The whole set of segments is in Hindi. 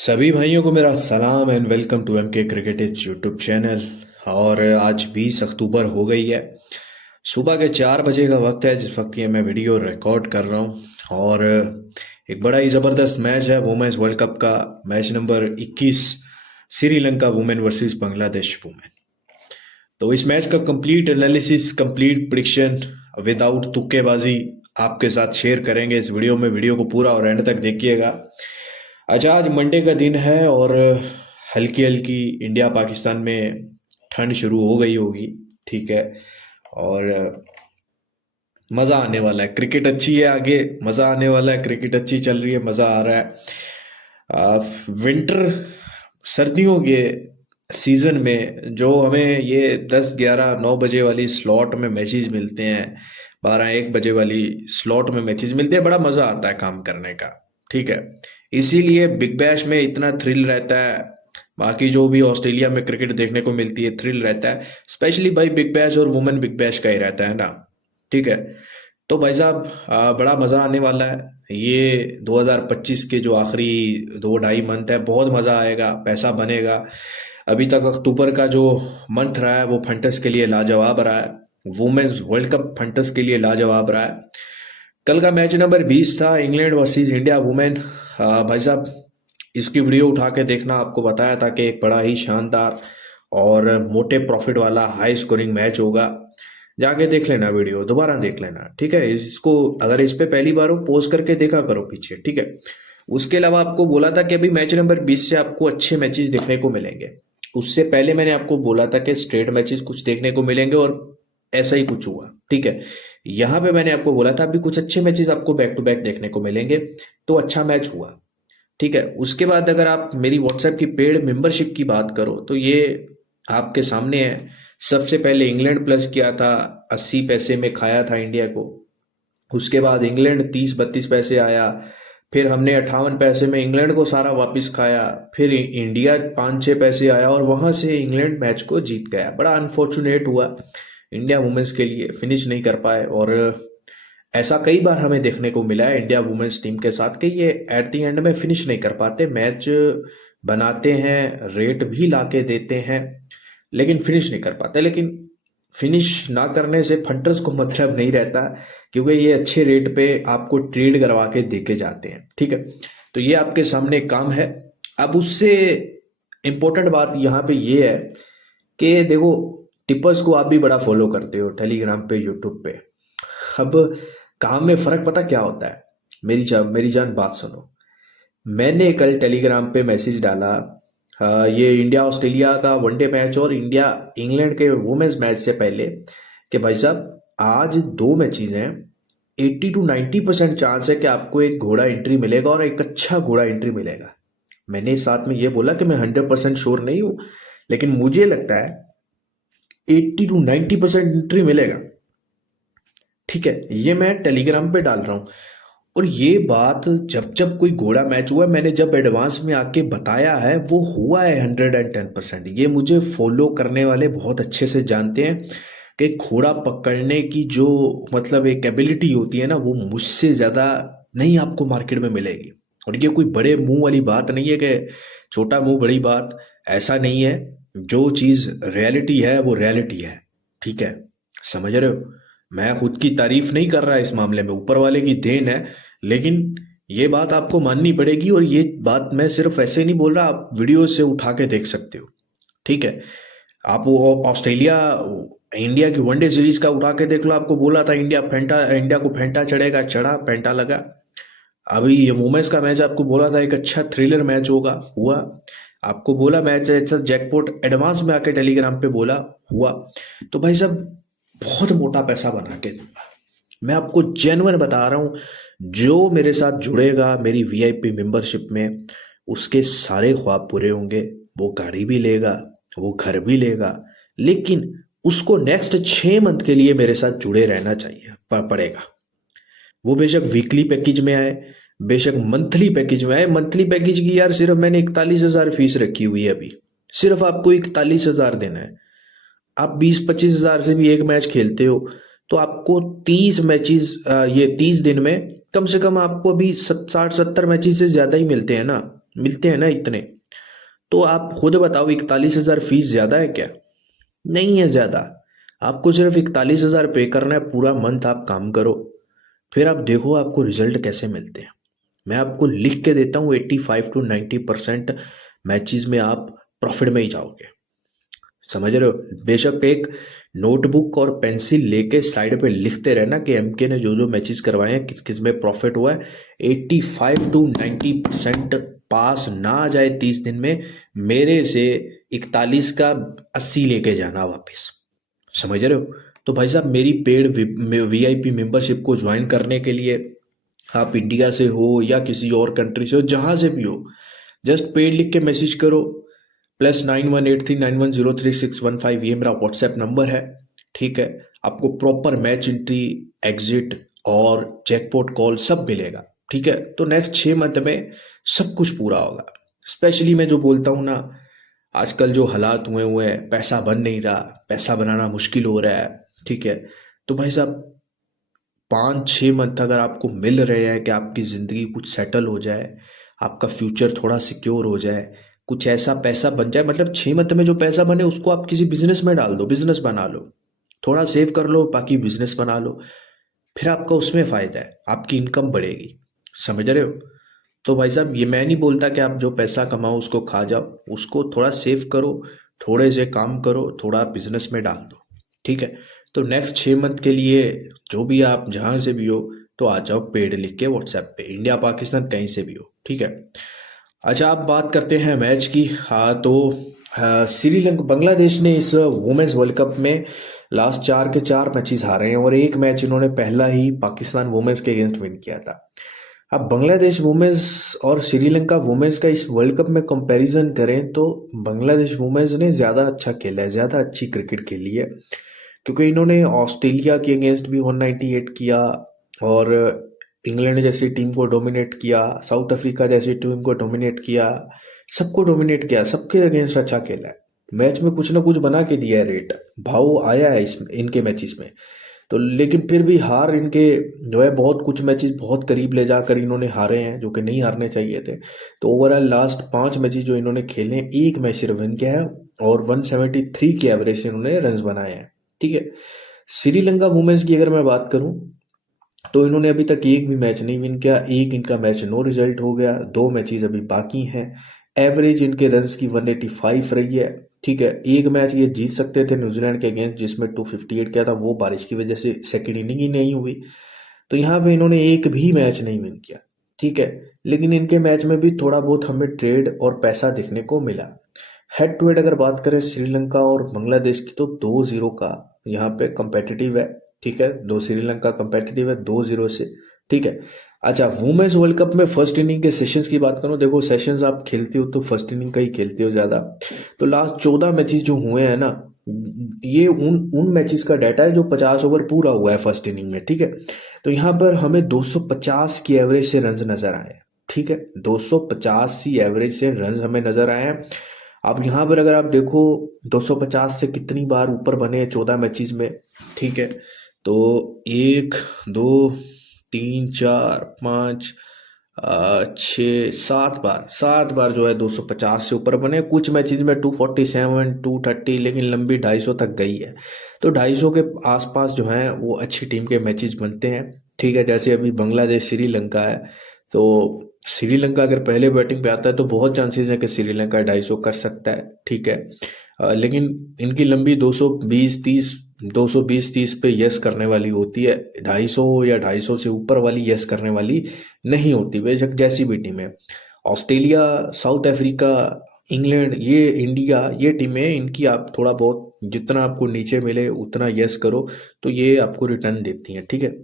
सभी भाइयों को मेरा सलाम एंड वेलकम टू एम के क्रिकेट इज यूट्यूब चैनल। और आज 20 अक्टूबर हो गई है। सुबह के 4 बजे का वक्त है जिस वक्त ये मैं वीडियो रिकॉर्ड कर रहा हूँ। और एक बड़ा ही ज़बरदस्त मैच है वुमेन्स वर्ल्ड कप का। Match number 21, Sri Lanka women versus Bangladesh women. तो इस मैच का complete analysis, complete prediction without तुक्केबाजी आपके साथ शेयर करेंगे इस वीडियो में। वीडियो को पूरा और एंड तक देखिएगा। अच्छा, आज मंडे का दिन है और हल्की हल्की इंडिया पाकिस्तान में ठंड शुरू हो गई होगी। ठीक है। और मज़ा आने वाला है। क्रिकेट अच्छी है, आगे मज़ा आने वाला है। क्रिकेट अच्छी चल रही है, मज़ा आ रहा है। विंटर, सर्दियों के सीज़न में जो हमें ये 10, 11, 9 बजे वाली स्लॉट में मैचेस मिलते हैं, 12, 1 बजे वाली स्लॉट में मैचेस मिलते हैं, बड़ा मज़ा आता है काम करने का। ठीक है। इसीलिए बिग बैश में इतना थ्रिल रहता है। बाकी जो भी ऑस्ट्रेलिया में क्रिकेट देखने को मिलती है, थ्रिल रहता है। स्पेशली भाई बिग बैश और वुमेन बिग बैश का ही रहता है ना। ठीक है। तो भाई साहब, बड़ा मज़ा आने वाला है। ये 2025 के जो आखिरी 2 ढाई मंथ है, बहुत मज़ा आएगा, पैसा बनेगा। अभी तक अक्टूबर का जो मंथ रहा है वो फंटस के लिए लाजवाब रहा है। वुमेन्स वर्ल्ड कप फंटस के लिए लाजवाब रहा है। कल का मैच नंबर 20 था, इंग्लैंड वर्सेस इंडिया वुमेन। भाई साहब, इसकी वीडियो उठा के देखना, आपको बताया था कि एक बड़ा ही शानदार और मोटे प्रॉफिट वाला हाई स्कोरिंग मैच होगा। जाके देख लेना, वीडियो दोबारा देख लेना। ठीक है। इसको अगर इस पे पहली बार हो, पोज करके देखा करो पीछे। ठीक है। उसके अलावा आपको बोला था कि अभी मैच नंबर 20 से आपको अच्छे मैचेस देखने को मिलेंगे। उससे पहले मैंने आपको बोला था कि स्ट्रेट मैचेस कुछ देखने को मिलेंगे, और ऐसा ही कुछ हुआ। ठीक है। यहाँ पे मैंने आपको बोला था अभी कुछ अच्छे मैचेस आपको बैक टू बैक देखने को मिलेंगे। तो अच्छा मैच हुआ। ठीक है। उसके बाद अगर आप मेरी व्हाट्सएप की पेड मेंबरशिप की बात करो तो ये आपके सामने है। सबसे पहले इंग्लैंड प्लस किया था, 80 पैसे में खाया था इंडिया को। उसके बाद इंग्लैंड 30-32 पैसे आया। फिर हमने 58 पैसे में इंग्लैंड को सारा वापस खाया। फिर इंडिया 5-6 पैसे आया और वहां से इंग्लैंड मैच को जीत गया। बड़ा अनफॉर्चुनेट हुआ इंडिया वुमेन्स के लिए, फिनिश नहीं कर पाए। और ऐसा कई बार हमें देखने को मिला है इंडिया वुमेन्स टीम के साथ कि ये एट द एंड में फिनिश नहीं कर पाते। मैच बनाते हैं, रेट भी लाके देते हैं, लेकिन फिनिश नहीं कर पाते। लेकिन फिनिश ना करने से फंटर्स को मतलब नहीं रहता, क्योंकि ये अच्छे रेट पे आपको ट्रेड करवा के देके जाते हैं। ठीक है। तो ये आपके सामने काम है। अब उससे इम्पोर्टेंट बात यहाँ पे ये है कि देखो, टिपर्स को आप भी बड़ा फॉलो करते हो टेलीग्राम पे, यूट्यूब पे। अब काम में फर्क पता क्या होता है? मेरी जान बात सुनो। मैंने कल टेलीग्राम पे मैसेज डाला, ये इंडिया ऑस्ट्रेलिया का वनडे मैच और इंडिया इंग्लैंड के वुमेन्स मैच से पहले, कि भाई साहब आज 2 मैचेस हैं, 80 to 90% चांस है कि आपको एक घोड़ा एंट्री मिलेगा और एक अच्छा घोड़ा एंट्री मिलेगा। मैंने साथ में ये बोला कि मैं 100% श्योर नहीं हूं, लेकिन मुझे लगता है 80 to 90% एंट्री मिलेगा। ठीक है। ये मैं टेलीग्राम पे डाल रहा हूँ। और ये बात जब जब कोई घोड़ा मैच हुआ है, मैंने जब एडवांस में आके बताया है, वो हुआ है 110%। ये मुझे फॉलो करने वाले बहुत अच्छे से जानते हैं कि घोड़ा पकड़ने की जो मतलब एक एबिलिटी होती है ना, वो मुझसे ज़्यादा नहीं आपको मार्केट में मिलेगी। और ये कोई बड़े मुंह वाली बात नहीं है कि छोटा मुंह बड़ी बात, ऐसा नहीं है। जो चीज़ रियलिटी है वो रियलिटी है। ठीक है। समझ रहे हो? मैं खुद की तारीफ नहीं कर रहा इस मामले में, ऊपर वाले की देन है। लेकिन ये बात आपको माननी पड़ेगी, और ये बात मैं सिर्फ ऐसे नहीं बोल रहा, आप वीडियो से उठा के देख सकते हो। ठीक है। आप वो ऑस्ट्रेलिया इंडिया की वनडे सीरीज का उठा के देख लो। आपको बोला था इंडिया को फेंटा चढ़ेगा, चढ़ा, फेंटा लगा। अभी ये वुमेन्स का मैच आपको बोला था एक अच्छा थ्रिलर मैच होगा, हुआ। आपको बोला मैच अच्छा जैकपॉट एडवांस में आके टेलीग्राम पे बोला, हुआ। तो भाई साहब, बहुत मोटा पैसा बना के दूंगा। मैं आपको जेन्युइन बता रहा हूँ। जो मेरे साथ जुड़ेगा मेरी वीआईपी मेंबरशिप में, उसके सारे ख्वाब पूरे होंगे। वो गाड़ी भी लेगा, वो घर भी लेगा, लेकिन उसको नेक्स्ट 6 मंथ के लिए मेरे साथ जुड़े रहना चाहिए, पड़ेगा। वो बेशक वीकली पैकेज में आए, बेशक मंथली पैकेज में आए। मंथली पैकेज की यार सिर्फ मैंने 41,000 फीस रखी हुई है अभी। सिर्फ आपको 41,000 देना है। आप 20-25 हजार से भी एक मैच खेलते हो तो आपको 30 मैचेस, ये 30 दिन में कम से कम आपको अभी 60-70 मैचेस से ज्यादा ही मिलते हैं ना। मिलते हैं ना इतने। तो आप खुद बताओ, 41,000 फीस ज्यादा है क्या? नहीं है ज्यादा। आपको सिर्फ 41,000 पे करना है, पूरा मंथ आप काम करो, फिर आप देखो आपको रिजल्ट कैसे मिलते हैं। मैं आपको लिख के देता हूँ, 85 to 90% मैचेस में आप प्रॉफिट में ही जाओगे। समझ रहे हो? बेशक एक नोटबुक और पेंसिल लेके साइड पे लिखते रहना कि एमके ने जो जो मैचेस करवाए हैं किस किस में प्रॉफिट हुआ है। 85 to 90% पास ना आ जाए 30 दिन में, मेरे से 41 का 80 लेके जाना वापस। समझ रहे हो? तो भाई साहब, मेरी पेड वीआईपी मेंबरशिप को ज्वाइन करने के लिए, आप इंडिया से हो या किसी और कंट्री से हो, जहां से भी हो, जस्ट पेड लिख के मैसेज करो। +9183910361 ये मेरा व्हाट्सएप नंबर है। ठीक है? आपको प्रॉपर मैच एंट्री, एग्जिट और जैकपॉट कॉल सब मिलेगा। ठीक है? तो नेक्स्ट 6 मंथ में सब कुछ पूरा होगा। स्पेशली मैं जो बोलता हूँ ना, आजकल जो हालात हुए हुए हैं, पैसा बन नहीं रहा, पैसा बनाना मुश्किल हो रहा है। ठीक है? तो भाई साहब, 5-6 मंथ अगर आपको मिल रहे हैं कि आपकी ज़िंदगी कुछ सेटल हो जाए, आपका फ्यूचर थोड़ा सिक्योर हो जाए, कुछ ऐसा पैसा बन जाए, मतलब 6 मंथ में जो पैसा बने उसको आप किसी बिजनेस में डाल दो, बिजनेस बना लो, थोड़ा सेव कर लो, बाकी बिजनेस बना लो, फिर आपका उसमें फ़ायदा है, आपकी इनकम बढ़ेगी। समझ रहे हो? तो भाई साहब, ये मैं नहीं बोलता कि आप जो पैसा कमाओ उसको खा जाओ, उसको थोड़ा सेव करो, थोड़े से काम करो, थोड़ा बिजनेस में डाल दो। ठीक है? तो नेक्स्ट 6 मंथ के लिए जो भी आप जहां से भी हो, तो आ जाओ पेड लिख के व्हाट्सएप पे, इंडिया पाकिस्तान कहीं से भी हो। ठीक है? अच्छा, आप बात करते हैं मैच की। हाँ, तो श्रीलंका बांग्लादेश ने इस वुमेन्स वर्ल्ड कप में लास्ट 4 के 4 मैचेस हारे हैं, और एक मैच इन्होंने पहला ही पाकिस्तान वुमेन्स के अगेंस्ट विन किया था। अब बांग्लादेश वुमेन्स और श्रीलंका वुमेन्स का इस वर्ल्ड कप में कंपैरिजन करें तो बांग्लादेश वुमेन्स ने ज़्यादा अच्छा खेला है, ज़्यादा अच्छी क्रिकेट खेली है, क्योंकि इन्होंने ऑस्ट्रेलिया के अगेंस्ट भी 198 किया, और इंग्लैंड जैसी टीम को डोमिनेट किया, साउथ अफ्रीका जैसी टीम को डोमिनेट किया, सबको डोमिनेट किया, सबके अगेंस्ट अच्छा खेला है। मैच में कुछ ना कुछ बना के दिया है, रेट भाव आया है इस इनके मैचेस में। तो लेकिन फिर भी हार इनके जो है, बहुत कुछ मैचेस बहुत करीब ले जाकर इन्होंने हारे हैं, जो कि नहीं हारने चाहिए थे। तो ओवरऑल लास्ट 5 मैचेस जो इन्होंने खेले हैं, एक मैच सिर्फ विन किया है, और 173 की एवरेज से इन्होंने रन बनाए हैं। ठीक है? श्रीलंका वुमेन्स की अगर मैं बात करूं, तो इन्होंने अभी तक एक भी मैच नहीं विन किया, एक इनका मैच नो रिजल्ट हो गया, 2 मैचेस अभी बाकी हैं। एवरेज इनके रन्स की 185 रही है। ठीक है? एक मैच ये जीत सकते थे न्यूजीलैंड के अगेंस्ट, जिसमें 258 किया था, वो बारिश की वजह से सेकेंड इनिंग ही नहीं हुई। तो यहाँ पे इन्होंने एक भी मैच नहीं विन किया। ठीक है? लेकिन इनके मैच में भी थोड़ा बहुत हमें ट्रेड और पैसा देखने को मिला। हेड टू हेड अगर बात करें श्रीलंका और बांग्लादेश की, तो 2-0 का यहाँ पे कंपेटिटिव है। ठीक है? दो श्रीलंका कंपेटिटिव है 2-0 से। ठीक है? अच्छा, वुमेन्स वर्ल्ड कप में फर्स्ट इनिंग के सेशंस की बात करूं, देखो सेशंस आप खेलते हो तो फर्स्ट इनिंग का ही खेलते हो ज्यादा। तो लास्ट 14 मैचेस जो हुए हैं ना, ये उन उन मैचेस का डाटा है जो 50 ओवर पूरा हुआ है फर्स्ट इनिंग में। ठीक है? तो यहाँ पर हमें 250 की एवरेज से रन नजर आए हैं। ठीक है? 250 की एवरेज से रन हमें नजर आए हैं। अब यहाँ पर अगर आप देखो, 250 से कितनी बार ऊपर बने हैं 14 मैचेस में। ठीक है? तो 1, 2, 3, 4, 5, 6, 7 बार, 7 बार जो है 250 से ऊपर बने। कुछ मैचेस में 247, 230, लेकिन लंबी 250 तक गई है। तो 250 के आसपास जो है वो अच्छी टीम के मैचेस बनते हैं। ठीक है? जैसे अभी बांग्लादेश श्रीलंका है, तो श्रीलंका अगर पहले बैटिंग पे आता है तो बहुत चांसेस है कि श्रीलंका 250 कर सकता है। ठीक है? लेकिन इनकी लंबी 220-30 पे यस करने वाली होती है, 250 या 250 से ऊपर वाली यस करने वाली नहीं होती, बेशक जैसी भी टीम है। ऑस्ट्रेलिया, साउथ अफ्रीका, इंग्लैंड, ये इंडिया, ये टीमें, इनकी आप थोड़ा बहुत जितना आपको नीचे मिले उतना यस करो, तो ये आपको रिटर्न देती हैं। ठीक है?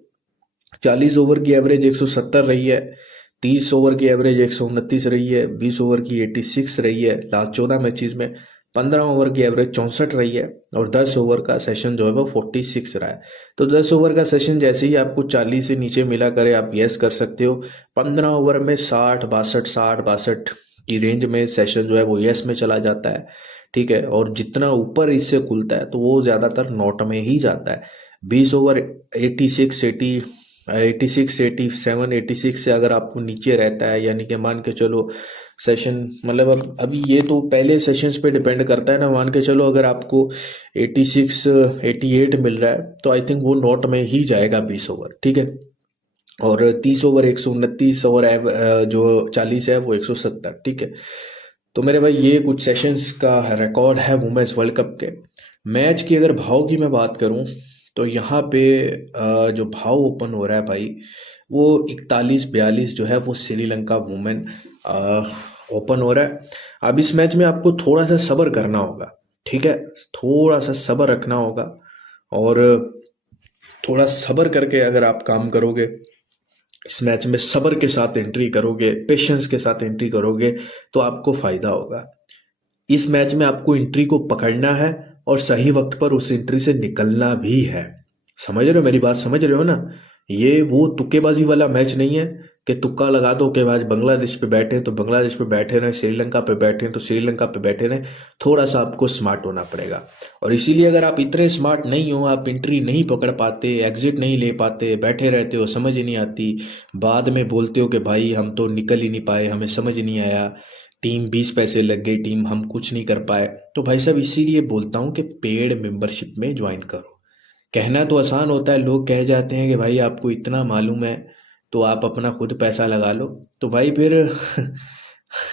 40 ओवर की एवरेज 170 रही है, 30 ओवर की एवरेज 129 रही है, 20 ओवर की 86 रही है लास्ट 14 मैचेस में, 15 ओवर की एवरेज 64 रही है, और 10 ओवर का सेशन जो है वो 46 रहा है। तो 10 ओवर का सेशन जैसे ही आपको 40 से नीचे मिला करे, आप यस कर सकते हो। 15 ओवर में 60-62 की रेंज में सेशन जो है वो यस में चला जाता है। ठीक है? और जितना ऊपर इससे खुलता है तो वो ज़्यादातर नॉट में ही जाता है। 20 ओवर 86, 86 87 86 से अगर आपको नीचे रहता है, यानी कि मान के चलो सेशन, मतलब अब अभी ये तो पहले सेशंस पे डिपेंड करता है ना, मान के चलो अगर आपको 86 88 मिल रहा है तो आई थिंक वो नॉट में ही जाएगा 20 ओवर, ठीक है। और 30 ओवर 129, और जो 40 है वो 170, ठीक है। तो मेरे भाई ये कुछ सेशंस का रिकॉर्ड है वुमेन्स वर्ल्ड कप के। मैच की अगर भाव की मैं बात करूं तो यहाँ पे जो भाव ओपन हो रहा है भाई, वो 41-42 जो है वो श्रीलंका वुमेन ओपन हो रहा है। अब इस मैच में आपको थोड़ा सा सब्र करना होगा, ठीक है, थोड़ा सा सब्र रखना होगा। और थोड़ा सब्र करके अगर आप काम करोगे, इस मैच में सब्र के साथ एंट्री करोगे, पेशेंस के साथ एंट्री करोगे, तो आपको फायदा होगा। इस मैच में आपको एंट्री को पकड़ना है और सही वक्त पर उस एंट्री से निकलना भी है। समझ रहे हो मेरी बात, समझ रहे हो ना? ये वो तुक्केबाजी वाला मैच नहीं है कि तुक्का लगा दो कि आज बांग्लादेश पे बैठे हैं तो बांग्लादेश पे बैठे रहे, श्रीलंका पे बैठे हैं तो श्रीलंका पे बैठे रहे। थोड़ा सा आपको स्मार्ट होना पड़ेगा। और इसीलिए अगर आप इतने स्मार्ट नहीं हो, आप एंट्री नहीं पकड़ पाते, एग्जिट नहीं ले पाते, बैठे रहते हो, समझ ही नहीं आती, बाद में बोलते हो कि भाई हम तो निकल ही नहीं पाए, हमें समझ नहीं आया, टीम 20 पैसे लग गई, टीम हम कुछ नहीं कर पाए। तो भाई साहब इसीलिए बोलता हूँ कि पेड मेंबरशिप में ज्वाइन करो। कहना तो आसान होता है, लोग कह जाते हैं कि भाई आपको इतना मालूम है तो आप अपना खुद पैसा लगा लो। तो भाई फिर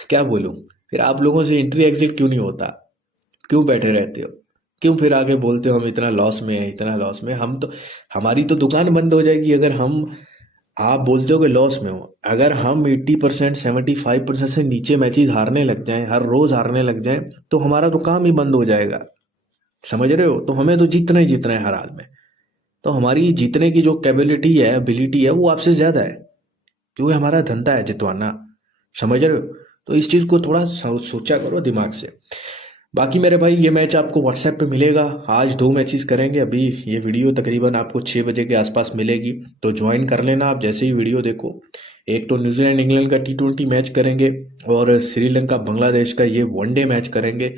क्या बोलूं, फिर आप लोगों से एंट्री एग्जिट क्यों नहीं होता? क्यों बैठे रहते हो? क्यों फिर आगे बोलते हो हम इतना लॉस में है, इतना लॉस में? हम तो, हमारी तो दुकान बंद हो जाएगी अगर हम, आप बोलते हो कि लॉस में हो। अगर हम 80% 75% से नीचे मैचेस हारने लग जाएं, हर रोज हारने लग जाएं, तो हमारा तो काम ही बंद हो जाएगा। समझ रहे हो? तो हमें तो जीतना ही जीतना है हर हाल में। तो हमारी जीतने की जो कैपेबिलिटी है, एबिलिटी है, वो आपसे ज्यादा है, क्योंकि हमारा धंधा है जितवाना। समझ रहे हो? तो इस चीज को थोड़ा सोचा करो दिमाग से। बाकी मेरे भाई ये मैच आपको व्हाट्सएप पे मिलेगा। आज 2 मैचेस करेंगे। अभी ये वीडियो तकरीबन आपको 6 बजे के आसपास मिलेगी, तो ज्वाइन कर लेना आप जैसे ही वीडियो देखो। एक तो न्यूजीलैंड इंग्लैंड का T20 मैच करेंगे, और श्रीलंका बांग्लादेश का ये वनडे मैच करेंगे।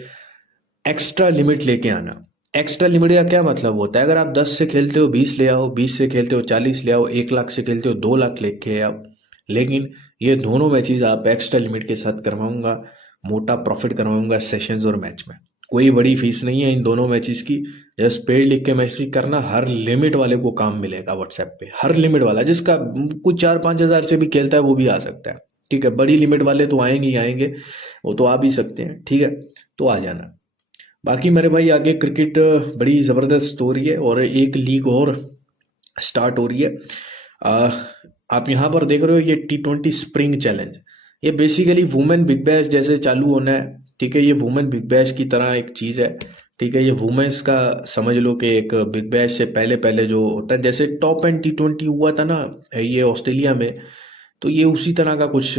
एक्स्ट्रा लिमिट लेके आना। एक्स्ट्रा लिमिट का क्या मतलब होता है? अगर आप 10 से खेलते हो 20 ले आओ, 20 से खेलते हो 40 ले आओ, 1 लाख से खेलते हो 2 लाख लेके आओ। लेकिन ये दोनों मैचेस आप एक्स्ट्रा लिमिट के साथ करवाऊंगा, मोटा प्रॉफिट करवाऊंगा सेशंस और मैच में। कोई बड़ी फीस नहीं है इन दोनों मैचेस की। जस्ट पेड लिख के मैसेज करना, हर लिमिट वाले को काम मिलेगा व्हाट्सएप पे। हर लिमिट वाला जिसका कुछ 4-5 हज़ार से भी खेलता है वो भी आ सकता है, ठीक है। बड़ी लिमिट वाले तो आएंगे ही आएंगे, वो तो आ भी सकते हैं, ठीक है। तो आ जाना। बाकी मेरे भाई आगे क्रिकेट बड़ी ज़बरदस्त हो रही है, और एक लीग और स्टार्ट हो रही है। आ, आप यहाँ पर देख रहे हो ये T20 स्प्रिंग चैलेंज। ये बेसिकली वुमेन बिग बैश जैसे चालू होना है, ठीक है। ये वुमेन बिग बैश की तरह एक चीज़ है, ठीक है। ये वुमेन्स का समझ लो कि एक बिग बैश से पहले पहले जो होता है, जैसे टॉप एंड T20 हुआ था ना ये ऑस्ट्रेलिया में, तो ये उसी तरह का कुछ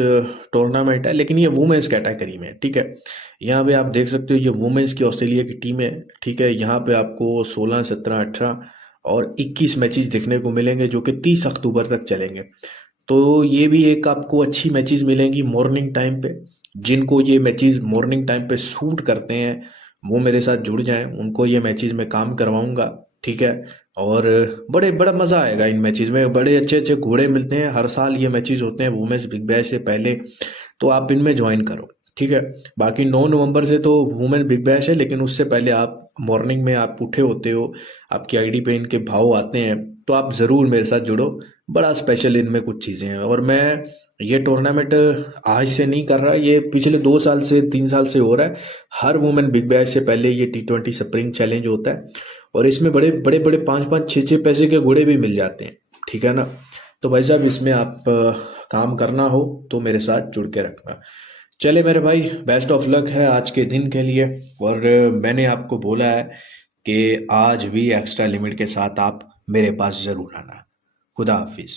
टूर्नामेंट है, लेकिन ये वुमेन्स कैटेगरी में, ठीक है। यहाँ पे आप देख सकते हो ये वुमेन्स की ऑस्ट्रेलिया की टीम है, ठीक है। यहाँ पे आपको 16 17 18 और 21 मैचेस देखने को मिलेंगे, जो कि 30 अक्टूबर तक चलेंगे। तो ये भी एक आपको अच्छी मैचेस मिलेंगी मॉर्निंग टाइम पे। जिनको ये मैचेस मॉर्निंग टाइम पे सूट करते हैं वो मेरे साथ जुड़ जाएं, उनको ये मैचेस में काम करवाऊंगा, ठीक है। और बड़ा मज़ा आएगा इन मैचेस में। बड़े अच्छे अच्छे घोड़े मिलते हैं, हर साल ये मैचेस होते हैं वुमेन्स बिग बैश से पहले। तो आप इनमें ज्वाइन करो, ठीक है। बाकी 9 नवंबर से तो वुमेन बिग बैश है, लेकिन उससे पहले आप मॉर्निंग में आप उठे होते हो, आपकी आईडी पे इनके भाव आते हैं, तो आप ज़रूर मेरे साथ जुड़ो। बड़ा स्पेशल इनमें कुछ चीज़ें हैं। और मैं ये टूर्नामेंट आज से नहीं कर रहा, ये पिछले 2 साल से 3 साल से हो रहा है। हर वुमेन बिग बैश से पहले ये T20 स्प्रिंग चैलेंज होता है, और इसमें बड़े बड़े बड़े 5-5 6-6 पैसे के घोड़े भी मिल जाते हैं, ठीक है ना। तो भाई साहब इसमें आप काम करना हो तो मेरे साथ जुड़ के रखना। चले मेरे भाई, बेस्ट ऑफ लक है आज के दिन के लिए। और मैंने आपको बोला है कि आज भी एक्स्ट्रा लिमिट के साथ आप मेरे पास ज़रूर आना। खुदा हाफिज़।